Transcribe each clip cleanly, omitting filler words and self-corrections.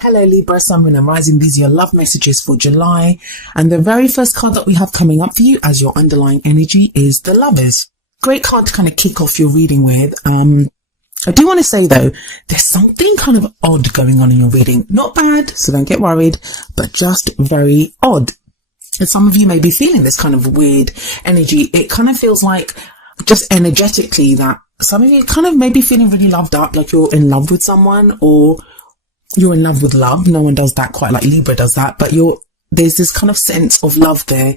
Hello Libra, Sun, Moon and Rising. These are your love messages for July. And the very first card that we have coming up for you as your underlying energy is the Lovers. Great card to kind of kick off your reading with. I do want to say though, there's something kind of odd going on in your reading. Not bad, so don't get worried, but just very odd. And some of you may be feeling this kind of weird energy. It kind of feels like just energetically that some of you kind of may be feeling really loved up, like you're in love with someone or you're in love with love. No one does that quite like Libra does that, but there's this kind of sense of love there.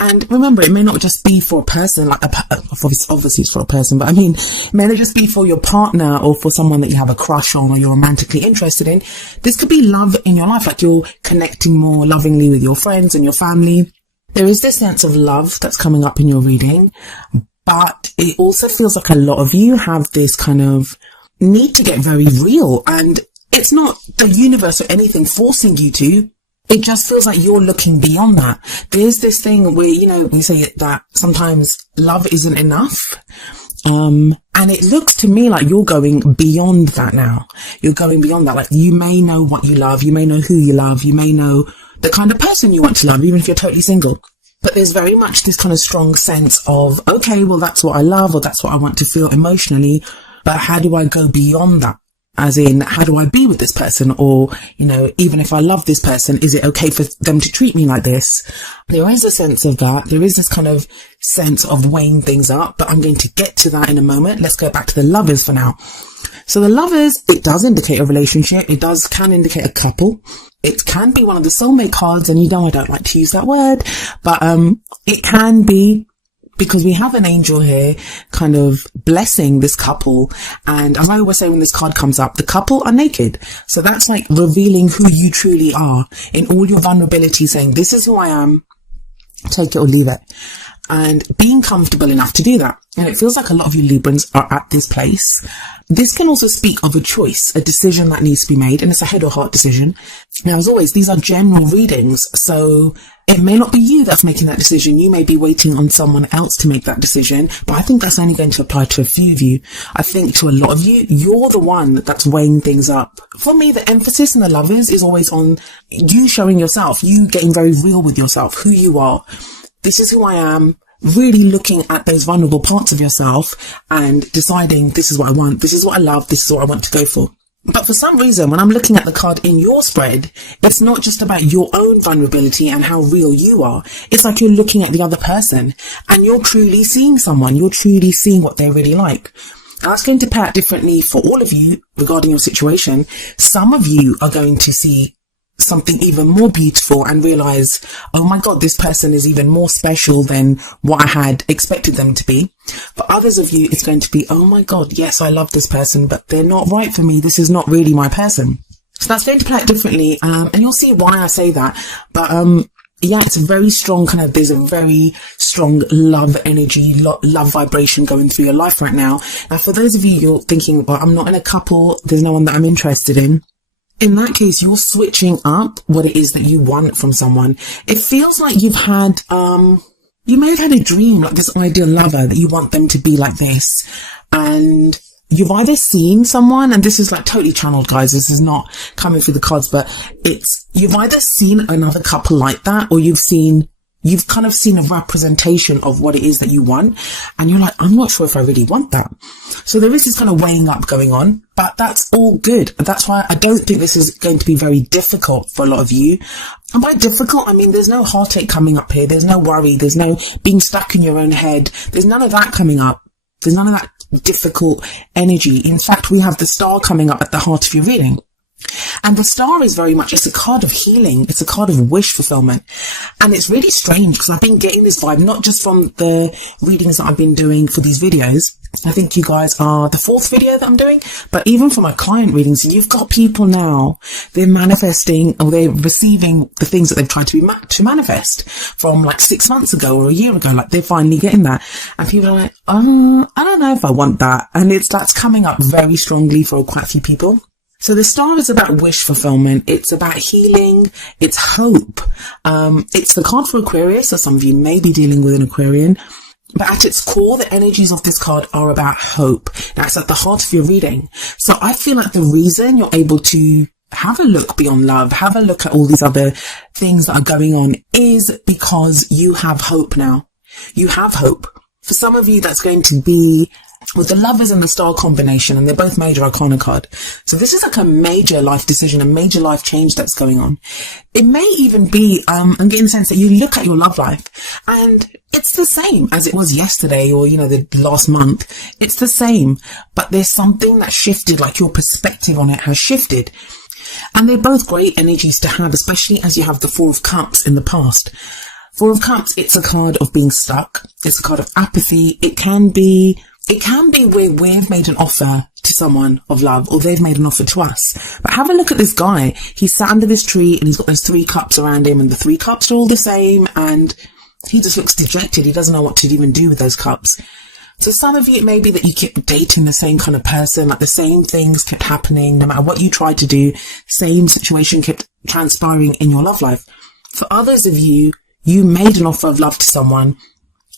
And remember, it may not just be for a person, like obviously it's for a person, but I mean, it may not just be for your partner or for someone that you have a crush on or you're romantically interested in. This could be love in your life, like you're connecting more lovingly with your friends and your family. There is this sense of love that's coming up in your reading, but it also feels like a lot of you have this kind of need to get very real, and it's not the universe or anything forcing you to. It just feels like you're looking beyond that. There's this thing where, we say that sometimes love isn't enough. And it looks to me like you're going beyond that now. You're going beyond that. Like you may know what you love. You may know who you love. You may know the kind of person you want to love, even if you're totally single. But there's very much this kind of strong sense of, okay, well, that's what I love or that's what I want to feel emotionally. But how do I go beyond that? As in, how do I be with this person? Or, even if I love this person, is it okay for them to treat me like this? There is a sense of that. There is this kind of sense of weighing things up, but I'm going to get to that in a moment. Let's go back to the Lovers for now. So the Lovers, it does indicate a relationship. It can indicate a couple. It can be one of the soulmate cards, and I don't like to use that word, but it can be, because we have an angel here kind of blessing this couple. And as I always say, when this card comes up, the couple are naked. So that's like revealing who you truly are in all your vulnerability, saying, this is who I am, take it or leave it. And being comfortable enough to do that. And it feels like a lot of you Librans are at this place. This can also speak of a choice, a decision that needs to be made, and it's a head or heart decision. Now, as always, these are general readings, so it may not be you that's making that decision. You may be waiting on someone else to make that decision, but I think that's only going to apply to a few of you. I think to a lot of you, you're the one that's weighing things up. For me, the emphasis in the Lovers is always on you showing yourself, you getting very real with yourself, who you are. This is who I am. Really looking at those vulnerable parts of yourself and deciding, this is what I want, this is what I love, this is what I want to go for. But for some reason, when I'm looking at the card in your spread, it's not just about your own vulnerability and how real you are. It's like you're looking at the other person and you're truly seeing someone. You're truly seeing what they're really like. And that's going to play out differently for all of you regarding your situation. Some of you are going to see something even more beautiful and realize, oh my God, this person is even more special than what I had expected them to be. For others of you, it's going to be, oh my God, yes, I love this person, but they're not right for me. This is not really my person. So that's going to play out differently. And you'll see why I say that. But, yeah, it's a very strong there's a very strong love energy, love vibration going through your life right now. Now, for those of you, you're thinking, well, I'm not in a couple. There's no one that I'm interested in. In that case, you're switching up what it is that you want from someone. It feels like you've had, you may have had a dream, like this ideal lover that you want them to be like this. And you've either seen someone, and this is like totally channeled, guys. This is not coming through the cards, but you've either seen another couple like that, or you've kind of seen a representation of what it is that you want. And you're like, I'm not sure if I really want that. So there is this kind of weighing up going on, but that's all good. That's why I don't think this is going to be very difficult for a lot of you. And by difficult, I mean, there's no heartache coming up here. There's no worry. There's no being stuck in your own head. There's none of that coming up. There's none of that difficult energy. In fact, we have the Star coming up at the heart of your reading. And the Star is very much, it's a card of healing. It's a card of wish fulfillment. And it's really strange because I've been getting this vibe, not just from the readings that I've been doing for these videos. I think you guys are the 4th video that I'm doing, but even for my client readings, you've got people now, they're manifesting or they're receiving the things that they've tried to manifest from like 6 months ago or a year ago. Like they're finally getting that. And people are like, I don't know if I want that. And that's coming up very strongly for quite a few people. So the Star is about wish fulfillment. It's about healing. It's hope. It's the card for Aquarius. So some of you may be dealing with an Aquarian. But at its core, the energies of this card are about hope. That's at the heart of your reading. So I feel like the reason you're able to have a look beyond love, have a look at all these other things that are going on, is because you have hope now. You have hope. For some of you, that's going to be with the Lovers and the Star combination, and they're both major arcana card. So this is like a major life decision, a major life change that's going on. It may even be, I'm getting the sense that you look at your love life and it's the same as it was yesterday or, the last month. It's the same, but there's something that shifted, like your perspective on it has shifted. And they're both great energies to have, especially as you have the Four of Cups in the past. Four of Cups, it's a card of being stuck. It's a card of apathy. It can be where we've made an offer to someone of love, or they've made an offer to us. But have a look at this guy. He's sat under this tree and he's got those 3 cups around him, and the 3 cups are all the same, and he just looks dejected. He doesn't know what to even do with those cups. So some of you, it may be that you keep dating the same kind of person, like the same things kept happening, no matter what you tried to do, same situation kept transpiring in your love life. For others of you, you made an offer of love to someone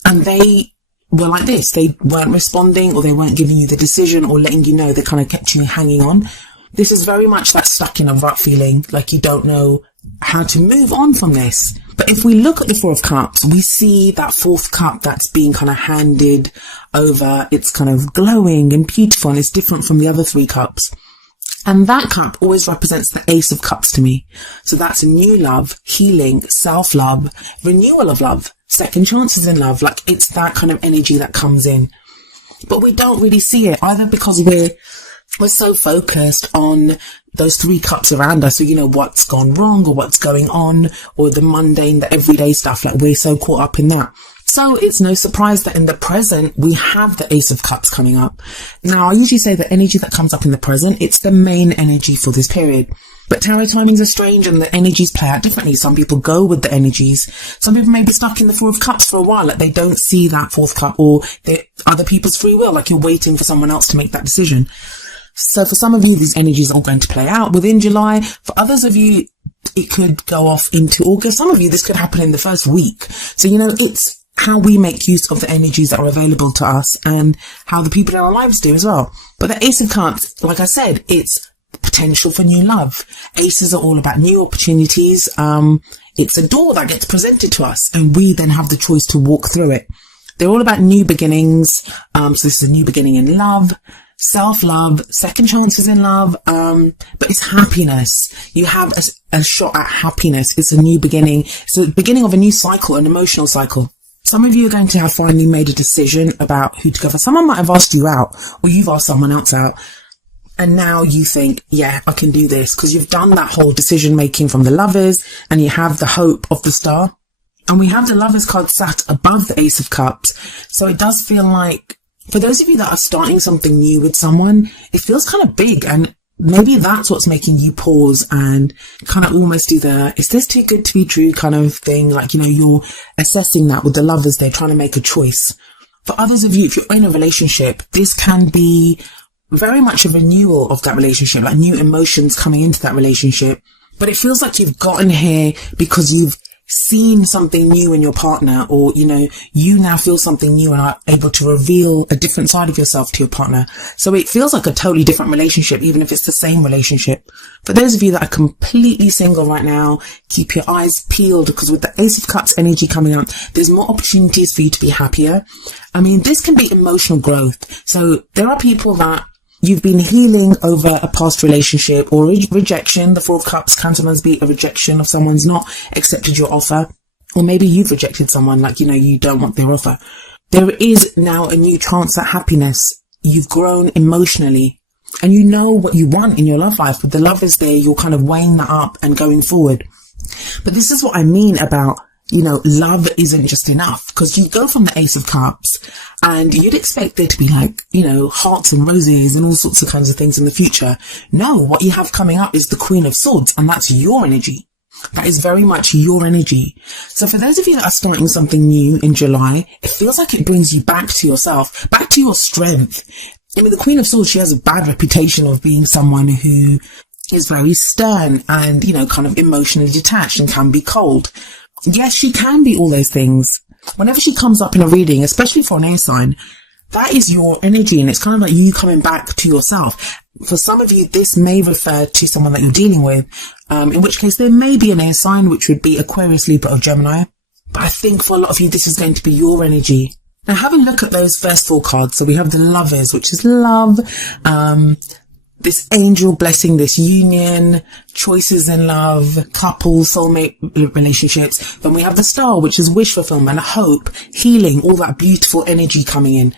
and they were like this. They weren't responding, or they weren't giving you the decision or letting you know. They kind of kept you hanging on. This is very much that stuck in a rut feeling, like you don't know how to move on from this. But if we look at the Four of Cups, we see that 4th cup that's being kind of handed over. It's kind of glowing and beautiful, and it's different from the other 3 cups. And that cup always represents the Ace of Cups to me. So that's a new love, healing, self-love, renewal of love, second chances in love. Like, it's that kind of energy that comes in. But we don't really see it, either because we're so focused on those 3 cups around us. So, what's gone wrong or what's going on, or the mundane, the everyday stuff. Like, we're so caught up in that. So it's no surprise that in the present, we have the Ace of Cups coming up. Now, I usually say the energy that comes up in the present, it's the main energy for this period. But tarot timings are strange and the energies play out differently. Some people go with the energies. Some people may be stuck in the 4 of Cups for a while, like they don't see that 4th cup, or they're other people's free will, like you're waiting for someone else to make that decision. So for some of you, these energies are all going to play out within July. For others of you, it could go off into August. Some of you, this could happen in the first week. So, it's how we make use of the energies that are available to us, and how the people in our lives do as well. But the Ace of Cups, like I said, it's potential for new love. Aces are all about new opportunities. It's a door that gets presented to us, and we then have the choice to walk through it. They're all about new beginnings. So this is a new beginning in love, self-love, second chances in love. But it's happiness. You have a shot at happiness. It's a new beginning. It's the beginning of a new cycle, an emotional cycle. Some of you are going to have finally made a decision about who to go for. Someone might have asked you out, or you've asked someone else out, and now you think, yeah, I can do this, because you've done that whole decision making from the Lovers, and you have the hope of the Star. And we have the Lovers card sat above the Ace of Cups. So it does feel like, for those of you that are starting something new with someone, it feels kind of big, and maybe that's what's making you pause and kind of almost do the, is this too good to be true kind of thing? Like, you're assessing that with the Lovers. They're trying to make a choice. For others of you, if you're in a relationship, this can be very much a renewal of that relationship, like new emotions coming into that relationship. But it feels like you've gotten here because you've seen something new in your partner, or you now feel something new and are able to reveal a different side of yourself to your partner. So it feels like a totally different relationship, even if it's the same relationship. For those of you that are completely single right now, keep your eyes peeled, because with the Ace of Cups energy coming up, there's more opportunities for you to be happier. I mean, this can be emotional growth. So there are people that you've been healing over a past relationship or rejection. The 4 of Cups can sometimes be a rejection of someone's not accepted your offer. Or maybe you've rejected someone, like, you don't want their offer. There is now a new chance at happiness. You've grown emotionally, and you know what you want in your love life. With the Lovers there, you're kind of weighing that up and going forward. But this is what I mean about, love isn't just enough, because you go from the Ace of Cups and you'd expect there to be like, hearts and roses and all sorts of kinds of things in the future. No, what you have coming up is the Queen of Swords, and that's your energy. That is very much your energy. So for those of you that are starting something new in July, it feels like it brings you back to yourself, back to your strength. I mean, the Queen of Swords, she has a bad reputation of being someone who is very stern and, kind of emotionally detached and can be cold. Yes, she can be all those things. Whenever she comes up in a reading, especially for an air sign, that is your energy, and it's kind of like you coming back to yourself. for some of you, this may refer to someone that you're dealing with, in which case there may be an air sign, which would be Aquarius, Libra or Gemini. But I think for a lot of you, this is going to be your energy. Now have a look at those first 4 cards. So we have the Lovers, which is love, this angel blessing, this union, choices in love, couple, soulmate relationships. Then we have the Star, which is wish fulfillment, hope, healing, all that beautiful energy coming in.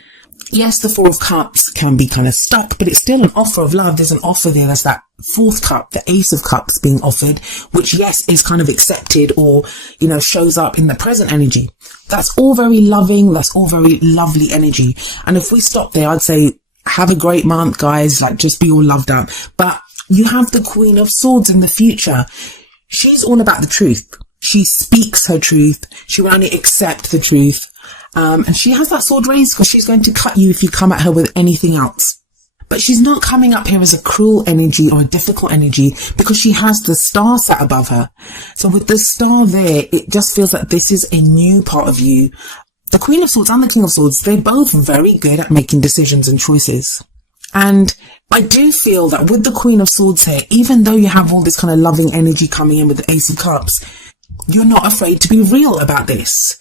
Yes, the 4 of Cups can be kind of stuck, but it's still an offer of love. There's an offer there. There's that 4th cup, the Ace of Cups being offered, which yes, is kind of accepted or, you know, shows up in the present energy. That's all very loving. That's all very lovely energy. And if we stop there, I'd say, have a great month, guys. Like, just be all loved up. But you have the Queen of Swords in the future. She's all about the truth. She speaks her truth. She will only accept the truth. And she has that sword raised because she's going to cut you if you come at her with anything else. But she's not coming up here as a cruel energy or a difficult energy because she has the Star sat above her. So with the Star there, it just feels like this is a new part of you. The Queen of Swords and the King of Swords, they're both very good at making decisions and choices. And I do feel that with the Queen of Swords here, even though you have all this kind of loving energy coming in with the Ace of Cups, you're not afraid to be real about this.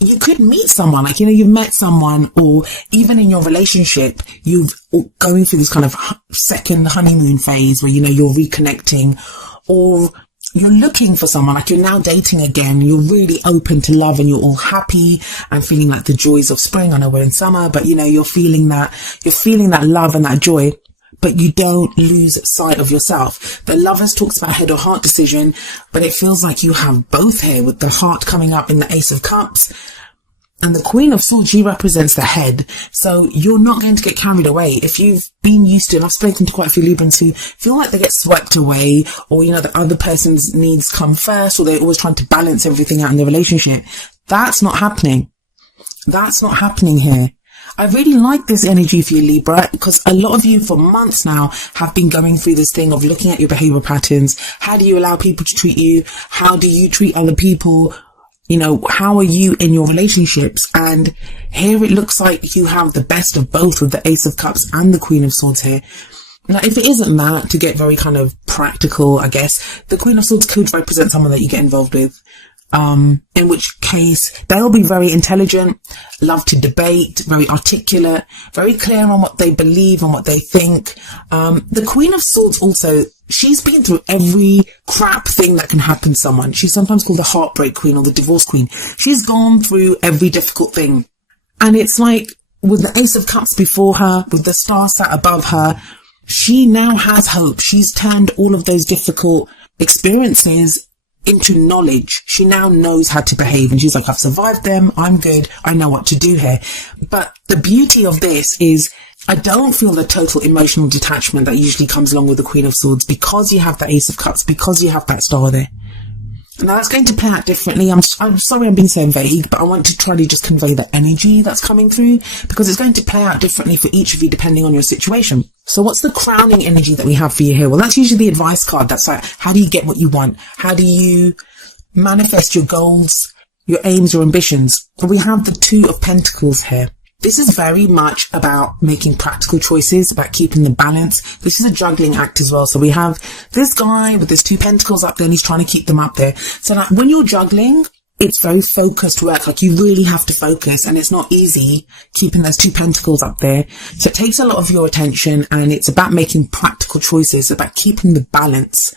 You could meet someone, like, you know, you've met someone, or even in your relationship, you've going through this kind of second honeymoon phase where, you know, you're reconnecting, or you're looking for someone, like you're now dating again, you're really open to love and you're all happy and feeling like the joys of spring. I know we're in summer, but you know, you're feeling that love and that joy, but you don't lose sight of yourself. The Lovers talks about head or heart decision, but it feels like you have both here with the heart coming up in the Ace of Cups. And the Queen of Swords, she represents the head. So you're not going to get carried away. If you've been used to, and I've spoken to quite a few Librans who feel like they get swept away, or, you know, the other person's needs come first, or they're always trying to balance everything out in their relationship. That's not happening. That's not happening here. I really like this energy for you, Libra, because a lot of you for months now have been going through this thing of looking at your behavior patterns. How do you allow people to treat you? How do you treat other people? You know, how are you in your relationships? And here it looks like you have the best of both with the Ace of Cups and the Queen of Swords here. Now, if it isn't that, to get very kind of practical, I guess, the Queen of Swords could represent someone that you get involved with. In which case they'll be very intelligent, love to debate, very articulate, very clear on what they believe and what they think. The Queen of Swords also, she's been through every crap thing that can happen to someone. She's sometimes called the heartbreak queen or the divorce queen. She's gone through every difficult thing. And it's like with the Ace of Cups before her, with the Star sat above her, she now has hope. She's turned all of those difficult experiences into knowledge. She now knows how to behave, and she's like, I've survived them, I'm good, I know what to do here. But the beauty of this is I don't feel the total emotional detachment that usually comes along with the Queen of Swords, because you have the Ace of Cups, because you have that Star there. Now that's going to play out differently. I'm sorry I'm being so vague, but I want to try to just convey the energy that's coming through, because it's going to play out differently for each of you depending on your situation. So what's the crowning energy that we have for you here? Well, that's usually the advice card. That's like, how do you get what you want? How do you manifest your goals, your aims, your ambitions? But we have the Two of Pentacles here. This is very much about making practical choices, about keeping the balance. This is a juggling act as well. So we have this guy with his 2 pentacles up there, and he's trying to keep them up there. So like when you're juggling, it's very focused work. Like you really have to focus, and it's not easy keeping those 2 pentacles up there. So it takes a lot of your attention, and it's about making practical choices, about keeping the balance.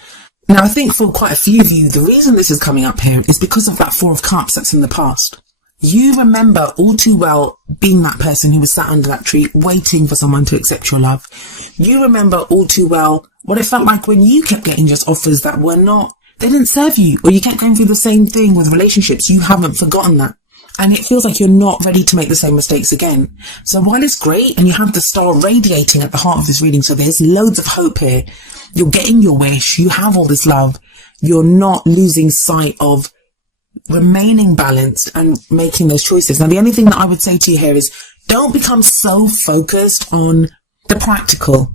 Now, I think for quite a few of you, the reason this is coming up here is because of that 4 of Cups that's in the past. You remember all too well being that person who was sat under that tree waiting for someone to accept your love. You remember all too well what it felt like when you kept getting just offers that were not, they didn't serve you, or you kept going through the same thing with relationships. You haven't forgotten that. And it feels like you're not ready to make the same mistakes again. So while it's great, and you have the Star radiating at the heart of this reading, so there's loads of hope here. You're getting your wish. You have all this love. You're not losing sight of remaining balanced and making those choices. Now, the only thing that I would say to you here is don't become so focused on the practical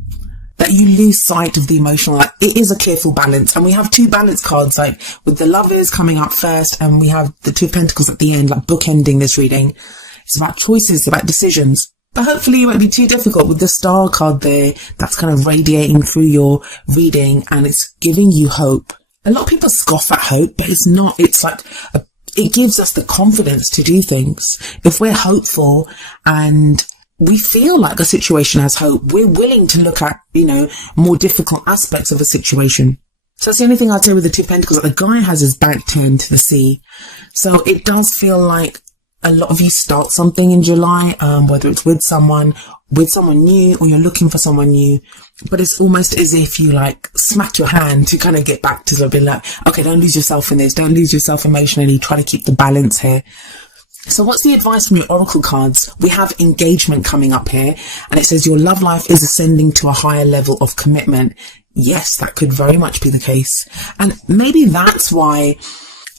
that you lose sight of the emotional. Like, it is a careful balance, and we have 2 balance cards, like with the Lovers coming up first, and we have the 2 of Pentacles at the end, like bookending this reading. It's about choices, about decisions. But hopefully it won't be too difficult with the star card there. That's kind of radiating through your reading and it's giving you hope. A lot of people scoff at hope, but it's not. It's like, it gives us the confidence to do things. If we're hopeful and we feel like a situation has hope, we're willing to look at, more difficult aspects of a situation. So that's the only thing I'd say with the Two of Pentacles. The guy has his back turned to the sea. So it does feel like a lot of you start something in July, whether it's with someone new or you're looking for someone new. But it's almost as if you like smack your hand to kind of get back to be like, okay, don't lose yourself in this. Don't lose yourself emotionally. Try to keep the balance here. So what's the advice from your oracle cards? We have engagement coming up here, and it says your love life is ascending to a higher level of commitment. Yes, that could very much be the case. And maybe that's why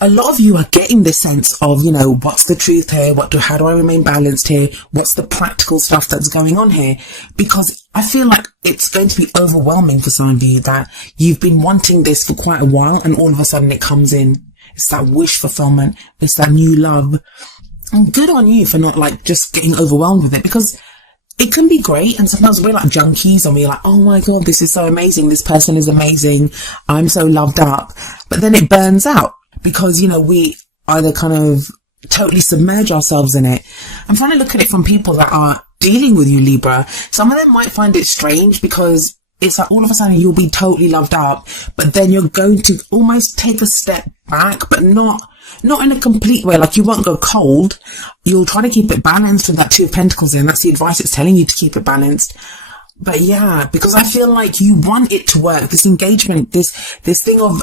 a lot of you are getting this sense of, what's the truth here? How do I remain balanced here? What's the practical stuff that's going on here? Because I feel like it's going to be overwhelming for some of you that you've been wanting this for quite a while and all of a sudden it comes in. It's that wish fulfillment. It's that new love. And good on you for not like just getting overwhelmed with it, because it can be great. And sometimes we're like junkies and we're like, oh my God, this is so amazing. This person is amazing. I'm so loved up. But then it burns out because, we either kind of totally submerge ourselves in it. I'm trying to look at it from people that are dealing with you, Libra. Some of them might find it strange because it's like all of a sudden you'll be totally loved up, but then you're going to almost take a step back, but not in a complete way. Like you won't go cold. You'll try to keep it balanced with that Two of Pentacles in. That's the advice it's telling you, to keep it balanced. But yeah, because I feel like you want it to work. This engagement, this thing of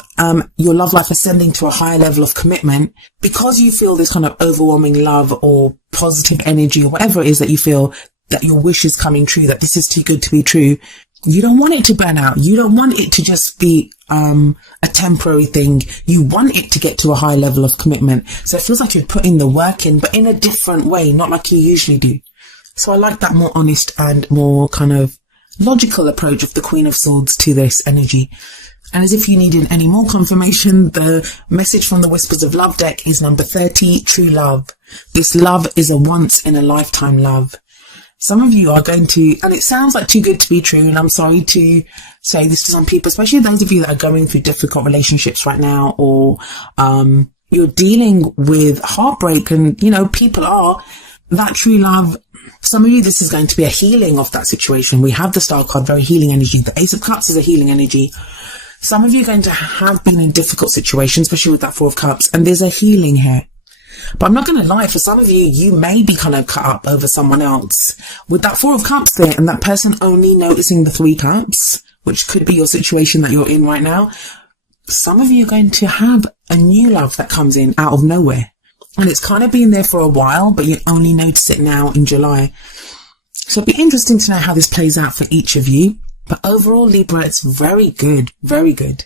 your love life ascending to a higher level of commitment, because you feel this kind of overwhelming love or positive energy or whatever it is that you feel, that your wish is coming true, that this is too good to be true. You don't want it to burn out. You don't want it to just be a temporary thing. You want it to get to a high level of commitment. So it feels like you're putting the work in, but in a different way, not like you usually do. So I like that more honest and more kind of logical approach of the Queen of Swords to this energy. And as if you needed any more confirmation, the message from the Whispers of Love deck is number 30, true love. This love is a once in a lifetime love. Some of you are going to, and it sounds like too good to be true, and I'm sorry to say this to some people, especially those of you that are going through difficult relationships right now, or you're dealing with heartbreak, and people are that true love. Some of you, this is going to be a healing of that situation. We have the Star card, very healing energy. The Ace of Cups is a healing energy. Some of you are going to have been in difficult situations, especially with that Four of Cups, and there's a healing here. But I'm not going to lie, for some of you, you may be kind of cut up over someone else. With that Four of Cups there, and that person only noticing the Three Cups, which could be your situation that you're in right now, some of you are going to have a new love that comes in out of nowhere. And it's kind of been there for a while, but you only notice it now in July. So it'll be interesting to know how this plays out for each of you. But overall, Libra, it's very good. Very good.